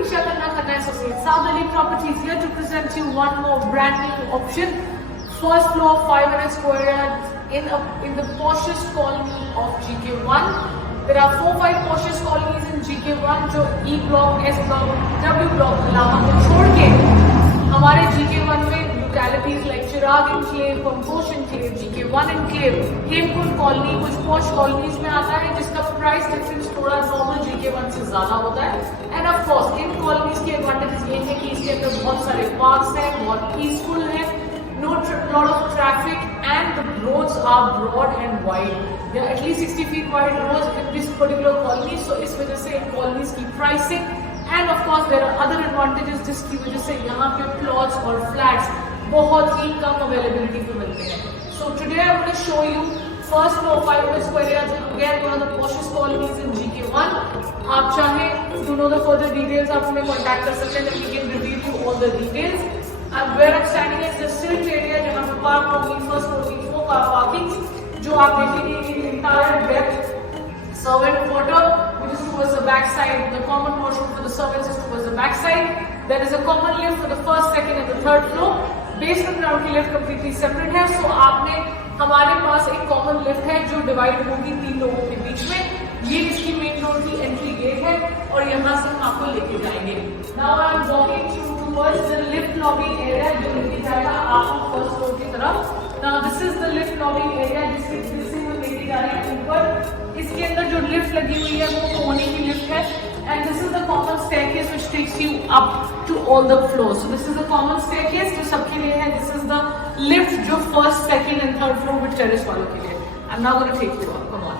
Isha Khanna Associates, Saud Ali Properties here to present you one more brand new option. First floor, 500 square yards in the poshest colony of GK1. There are 4-5 poshest colonies in GK1 जो E block, S block, W block अलावा को छोड़ के हमारे GK1 में localities like Chirag Enclave, Pankhosh Enclave, GK1 Enclave, Hemkund Colony कुछ posh colonies में आता है जिसका price difference थोड़ा normal GK1 से ज़्यादा होता है. And of course in colonies के advantages ये है कि इसके अंदर बहुत सारे parks हैं, बहुत peaceful है, no lot of traffic, and the roads are broad and wide. There are at least 60 feet wide roads in this particular colony, so इस वजह से इन colonies की pricing and of course there are other advantages जिसकी वजह से यहाँ पे plots और flats बहुत ही कम availability पे मिलते हैं. So today I'm going to show you first floor 500 square yards, again one of the poshest colonies in GK1. आप चाहें to know the further details आप हमें contact कर सकते हैं, then we can reveal you all the details. And where I'm standing is the silt area जहाँ पे park होगी, first floor की 4 car parkings जो आप देखेंगे in entire depth. Servant quarter which is towards the back side, the common washroom for the servants is towards the back side. There is a common lift for the first, second and the third floor. Basement ground की lift completely separate है, so आपने हमारे पास एक common lift है जो divide होगी 3 लोगों के बीच में. ये इसकी main road की entry gate है और यहाँ से हम आपको लेके जाएंगे. Now I am walking towards the lift lobby area जो लेके जाएगा आपको first floor की तरफ. Now this is the lift lobby area जिससे हम लेके जा रहे हैं ऊपर. इसके अंदर जो लिफ्ट लगी हुई है वो कोने की लिफ्ट है and this is the common staircase which takes you up to all the floors. So this is the common staircase जो सबके लिए है. This is the lift जो first, second and third floor with terrace वालों के लिए. I'm now going to take you up. Come on.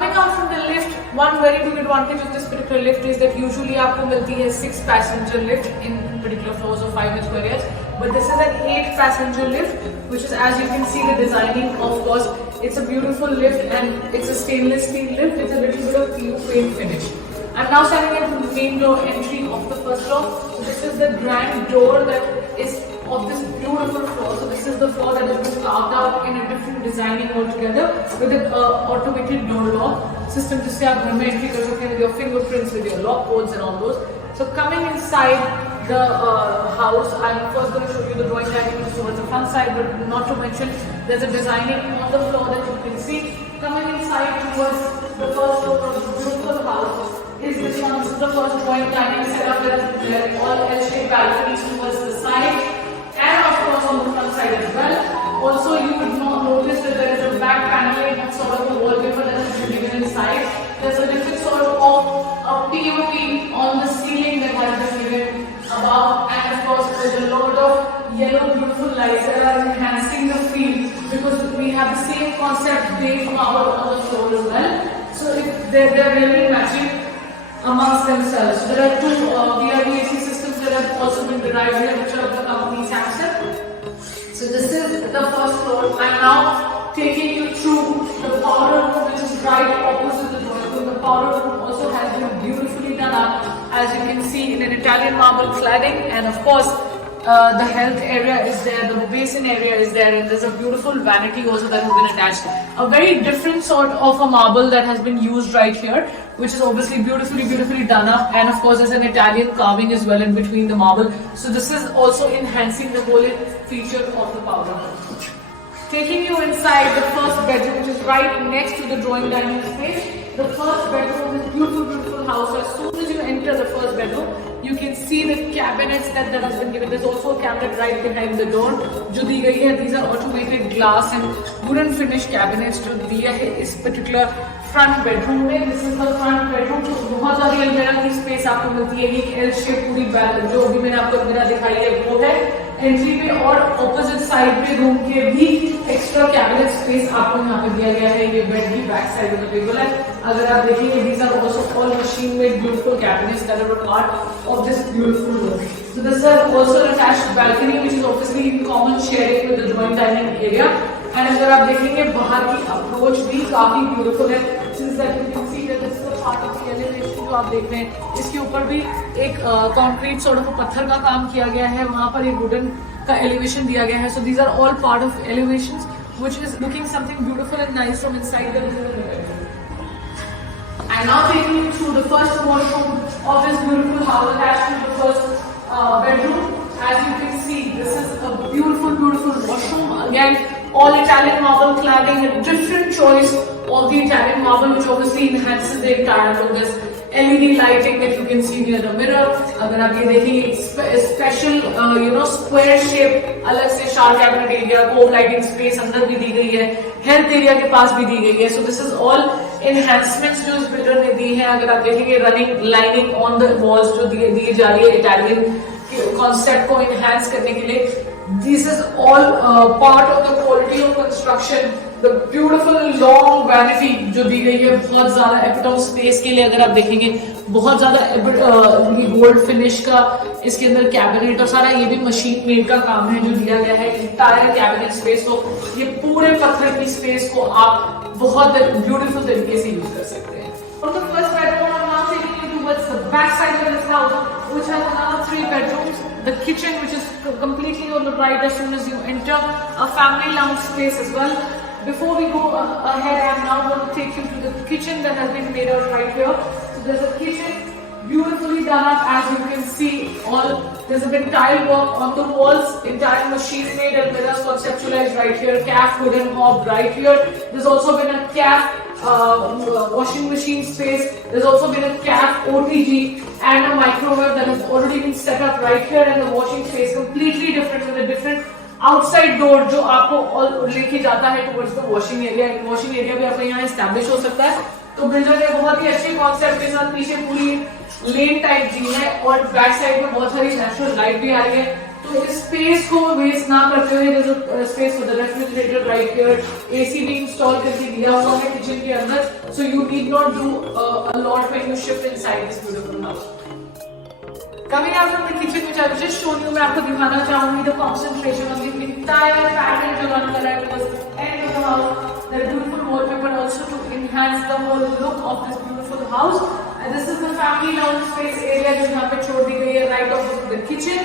Coming out from the lift, one very big advantage of this particular lift is that usually आपको मिलती है 6 passenger lift in particular floors of 5 square yards, but this is an 8 passenger lift, which is, as you can see, the designing, of course, it's a beautiful lift and it's a stainless steel lift with a little bit of PU paint finish. I'm now standing at the main door entry of the first floor. So this is the grand door that is of this beautiful floor. So this is the floor that has been carved out in a different designing altogether with an automated door lock system जिससे आप घर में entry कर सकते हैं with your fingerprints, with your lock codes and all those. So coming inside the house, I'm first going to show you the drawing dining which is towards the front side, but not to mention there's a designing on the floor that you can see. Coming inside towards the first floor of the beautiful house is this one. This is the first drawing dining setup with all L-shaped balconies towards the side and of course on the front side as well. Also you would notice that there is a back paneling sort of a wallpaper that has been given inside. There's a different sort of POP on the ceiling that has been given above, and of course there's a lot of yellow beautiful lights that are enhancing the feel because we have the same concept being powered on the floor as well. So they're really matching amongst themselves. There are 2 VRV AC systems that have also been derived here, which are of the company Samsung. So this is the first floor. I'm now taking you through the powder room, which is right opposite the drawing room. The powder room also has been beautifully done up, as you can see, in an Italian marble cladding, and of course the health area is there, the basin area is there, and there's a beautiful vanity also that has been attached. A very different sort of a marble that has been used right here, which is obviously beautifully done up, and of course there's an Italian carving as well in between the marble. So this is also enhancing the whole feature of the powder room. Taking you inside the first bedroom, which is right next to the drawing dining space. The first bedroom is beautiful house. As soon as you enter the first bedroom, you can see the cabinets that has been given. There's also a cabinet right behind the door जो दी गई है. These are automated glass and wooden finish cabinets जो दिया है इस particular front bedroom में. This is the front bedroom. बहुत सारी अलमीरा की space आपको मिलती है. एक L shape पूरी जो अभी मैंने आपको अलमीरा दिखाई है वो है एंट्री पे, और ऑपोजिट साइड पे रूम के भी एक्स्ट्रा कैबिनेट स्पेस आपको यहाँ पे दिया गया है. ये बेड की बैक साइड में टेबल है. अगर आप देखेंगे these are also all machine made beautiful cabinets that are a part of this beautiful room. So this is also an attached balcony which is obviously in common sharing with the joint dining area. And अगर आप देखेंगे बाहर की approach भी काफी beautiful है. Since that you can see that this is the part of the elevation जो आप देख रहे हैं, इसके ऊपर भी एक कंक्रीट सॉर्ट ऑफ पत्थर का काम किया गया है. वहाँ पर एक वुडन का एलिवेशन दिया गया है. So these are all part of elevations which is looking something beautiful and nice from inside the room. And now taking you through the first washroom of this beautiful house attached to the first bedroom. As you can see, this is a beautiful, beautiful washroom. Again, all Italian marble cladding, a different choice of the Italian marble, which obviously enhances the entire look. This LED lighting that you can see near the mirror. अगर आप ये देखेंगे special square shape अलग से shower cabinet area, home lighting space अंदर भी दी गई है, health area के पास भी दी गई है. So this is all enhancements जो इस builder ने दी है. अगर आप देखेंगे running lining on the walls जो दी जा रही है Italian concept को enhance करने के लिए. This is all part of the quality of construction. The beautiful long vanity जो दी गई है, बहुत ज्यादा epitome space के लिए अगर आप देखेंगे बहुत ज्यादा गोल्ड फिनिश का इसके अंदर कैबिनेट और सारा ये भी मशीन मेड का काम है जो दिया गया है. इंटायर कैबिनेट स्पेस को, ये पूरे पत्थर की स्पेस को आप बहुत ब्यूटीफुल तरीके से यूज कर सकते हैं. From the first bedroom, I'm now taking you towards the back side of this house, which has another 3 bedrooms. The kitchen, which is completely on the right as soon as you enter, a family lounge space as well. Before we go ahead, I'm now going to take you to the kitchen that has been made out right here. So there's a kitchen, beautifully done up, as you can see. There's been tile work on the walls, entire machine made and mirrors conceptualized right here. Calf wooden hob right here. There's also been a calf washing machine space. There's also been a calf OTG and a microwave that has already been set up right here, and the washing space completely different with a different outside door जो आपको लेके जाता है towards the washing area. washing area भी आपका यहाँ establish हो सकता है. तो बिल्डर ने बहुत ही अच्छे कॉन्सेप्ट के साथ पीछे पूरी लेन टाइप दी है और बैक साइड में बहुत सारी नेचुरल लाइट भी आ रही है. तो इस स्पेस को वेस्ट ना करते हुए space for the refrigerator right here, AC भी इंस्टॉल करके दिया हुआ है किचन के अंदर. So you need not do a lot when you shift inside this beautiful house. Coming out from the kitchen, which I've just shown you, मैं आपको दिखाना चाहूंगी the concentration of the entire pattern जो run कर रहा है towards end of the house. The beautiful wallpaper also to enhance the whole look of this beautiful house. And this is the family lounge space area जो यहाँ पे छोड़ दी गई है right opposite the kitchen.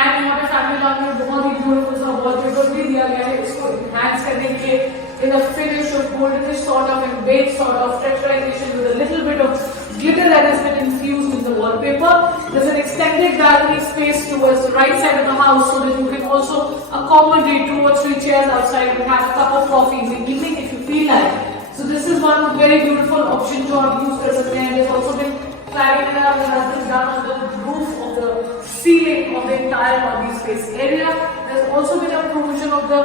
And यहाँ पे family lounge में बहुत ही beautiful सा wallpaper भी दिया गया है इसको enhance करने के लिए in a finish of goldenish sort of and beige sort of texturization with a little bit of glitter that has been infused in the wallpaper. There's an extended balcony space towards the right side of the house so that you can also accommodate 2 or 3 chairs outside and have a cup of coffee in the evening if you feel like. So this is one very beautiful option to have used कर सकते हैं. There's also been cladding that has been done on the roof of the ceiling of the entire lobby space area. There's also been a provision of the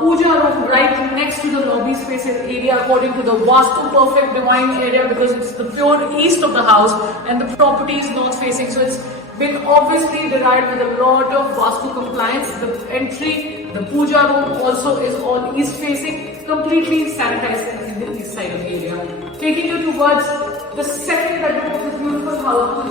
puja room right next to the lobby space area according to the Vastu Perfect Divine area because it's the pure east of the house and the property is north facing. So it's been obviously derived with a lot of Vastu compliance. The entry, the puja room also is all east facing, completely sanitized in the east side of the area. Taking you towards the second bedroom of this beautiful house.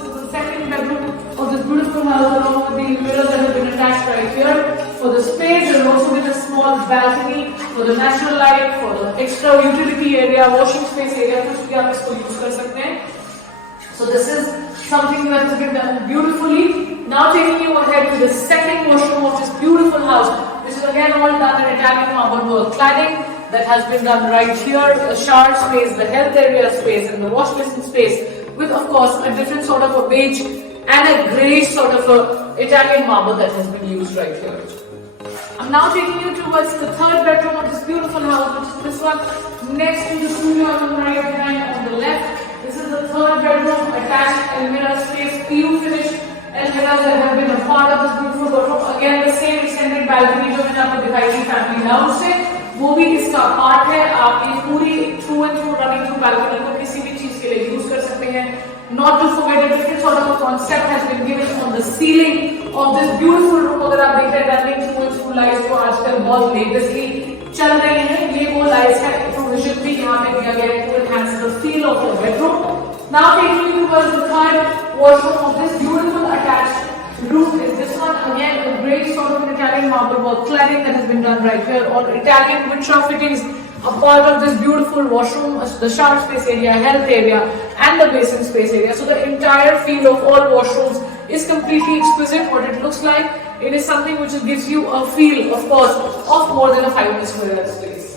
This is the second bedroom of this beautiful house along with the mirrors that have been attached right here. For the space, there has also been a small balcony for the natural light, for the extra utility area, washing space area, कुछ भी आप इसको use कर सकते हैं. So this is something that has been done beautifully. Now taking you ahead to the second washroom of this beautiful house, which is again all done in Italian marble work cladding that has been done right here. The shower space, the health area space, and the wash basin space, with of course a different sort of a beige and a greyish sort of a Italian marble that has been used right here. I'm now taking you towards the third bedroom of this beautiful house, which is this one next to the studio on the right behind on the left. This is the third bedroom, attached almirah space, PU finish almirahs that have been a part of this beautiful bedroom. Again, the same extended balcony जो मैंने आपको दिखाई थी family lounge से, वो भी इसका part है. आप ये पूरी through and through running through balcony को किसी भी चीज के लिए यूज कर सकते हैं. Not to forget, a different sort of a concept has been given on the ceiling of this beautiful room. अगर आप देख रहे हैं running through and through lights जो आजकल बहुत latestly चल रही हैं, ये वो lights है. Provision भी यहाँ पे दिया गया है to enhance the feel of your bedroom. Now taking you towards the third washroom of this beautiful attached room is this one. Again, a great sort of an Italian marble work cladding that has been done right here. All Italian Vitra fittings. A part of this beautiful washroom, the shower space area, health area, and the basin space area. So the entire feel of all washrooms is completely exquisite. What it looks like, it is something which gives you a feel, of course, of more than a 5 square space.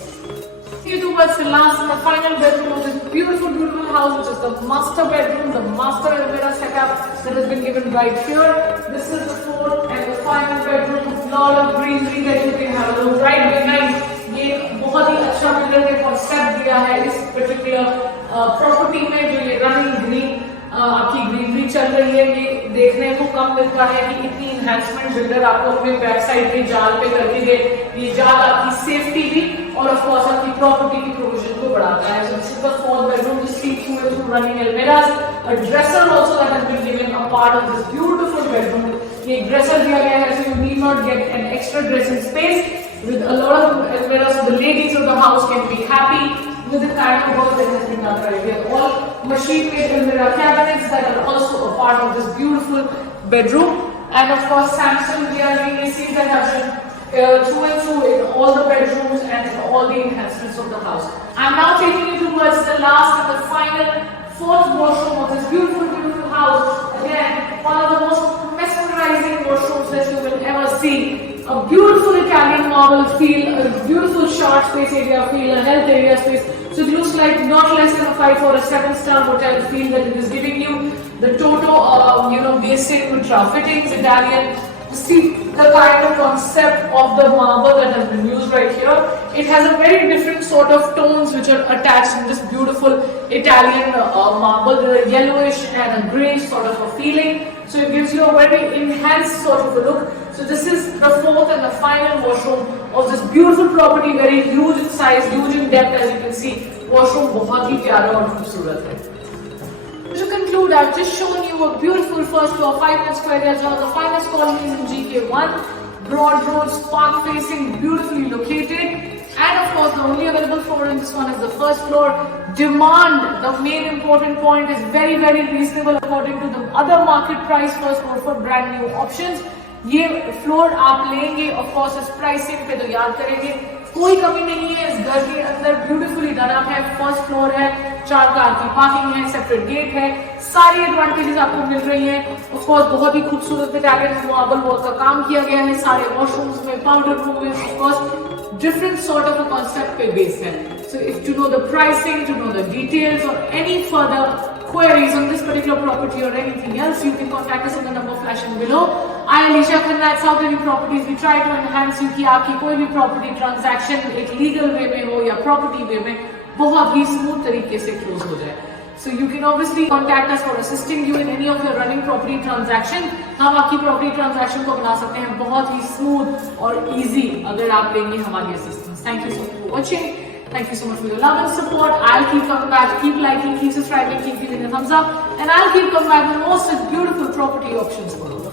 You do towards the last and the final bedroom of this beautiful, beautiful house, which is the master bedroom, the master Almira setup that has been given right here. This is the fourth and the final bedroom. Lot of greenery that you can have a look right behind. ये बहुत ही अच्छा builder ने concept दिया है इस particular property में, जो ये रनिंग ग्रीन आपकी ग्रीनरी चल रही है। ये देखने को कम मिलता है कि इतनी इन्हेंसमेंट बिल्डर आपको अपने बैक साइड के जाल पे करके दे। ये जाल आपकी सेफ्टी भी और ऑफ कोर्स आपकी प्रॉपर्टी की प्रोविजन को बढ़ाता है। So this is the fourth bedroom, just see through it, running almiras, a dresser also that has been given a part of this beautiful bedroom. ये ड्रेसर दिया गया है, so you need not get an extra dressing space with a lot of almiras, so the ladies of the house can be happy with the kind of work that has been done right here. All machine-made almira cabinets that are also a part of this beautiful bedroom, and of course Samsung DRV ACs that have been through and through in all the bedrooms and in all the enhancements of the house. I'm now taking you towards the last and the final fourth washroom of this beautiful, beautiful house. Again, one of the most mesmerizing washrooms that you will ever see. A beautiful Italian marble feel, a beautiful short space area feel, a health area space. So it looks like not less than a 5 or a 7-star hotel feel that it is giving you. The Toto, basic fittings, Italian. See the kind of concept of the marble that has been used right here. It has a very different sort of tones which are attached in this beautiful Italian marble. There are yellowish and a grey sort of a feeling. So it gives you a very enhanced sort of a look. So this is the fourth and the final washroom of this beautiful property. Very huge in size, huge in depth, as you can see. Washroom बहुत ही प्यारा और खूबसूरत है. To conclude, I've just shown you a beautiful first floor, 500 square yards, one of the finest colonies in GK1. Broad roads, park facing, beautifully located. And of course, the only available floor in this one is the first floor. Demand, the main important point, is very, very reasonable according to the other market price first floor for brand new options. ये floor आप लेंगे of course इस pricing पे तो याद करेंगे, कोई कमी नहीं है। इस घर के अंदर ब्यूटीफुली डन अप है, फर्स्ट फ्लोर है, 4 कार की पार्किंग है, सेपरेट गेट है, सारी एडवांटेजेस आपको मिल रही हैं। ऑफ कोर्स बहुत ही खूबसूरत इटालियन मार्बल वर्क का काम किया गया है सारे वॉशरूम्स में, पाउडर रूम में। Of course different sort of a concept पे बेस्ड है। So if to know the pricing, to know the details or any further queries on this particular property or anything else, you can contact us on the number flashing below. I Alisha Khanna at South Delhi Properties. We try to enhance you कि आपकी कोई भी property transaction एक legal way में हो या property way में बहुत ही smooth तरीके से close हो जाए. So you can obviously contact us for assisting you in any of your running property transaction. हम आपकी property transaction को बना सकते हैं बहुत ही smooth और easy अगर आप लेंगे हमारी assistance. Thank you so much for watching. Thank you so much for your love and support. I'll keep coming back. Keep liking, keep subscribing, keep giving a thumbs up, and I'll keep coming back with more such beautiful property options for you.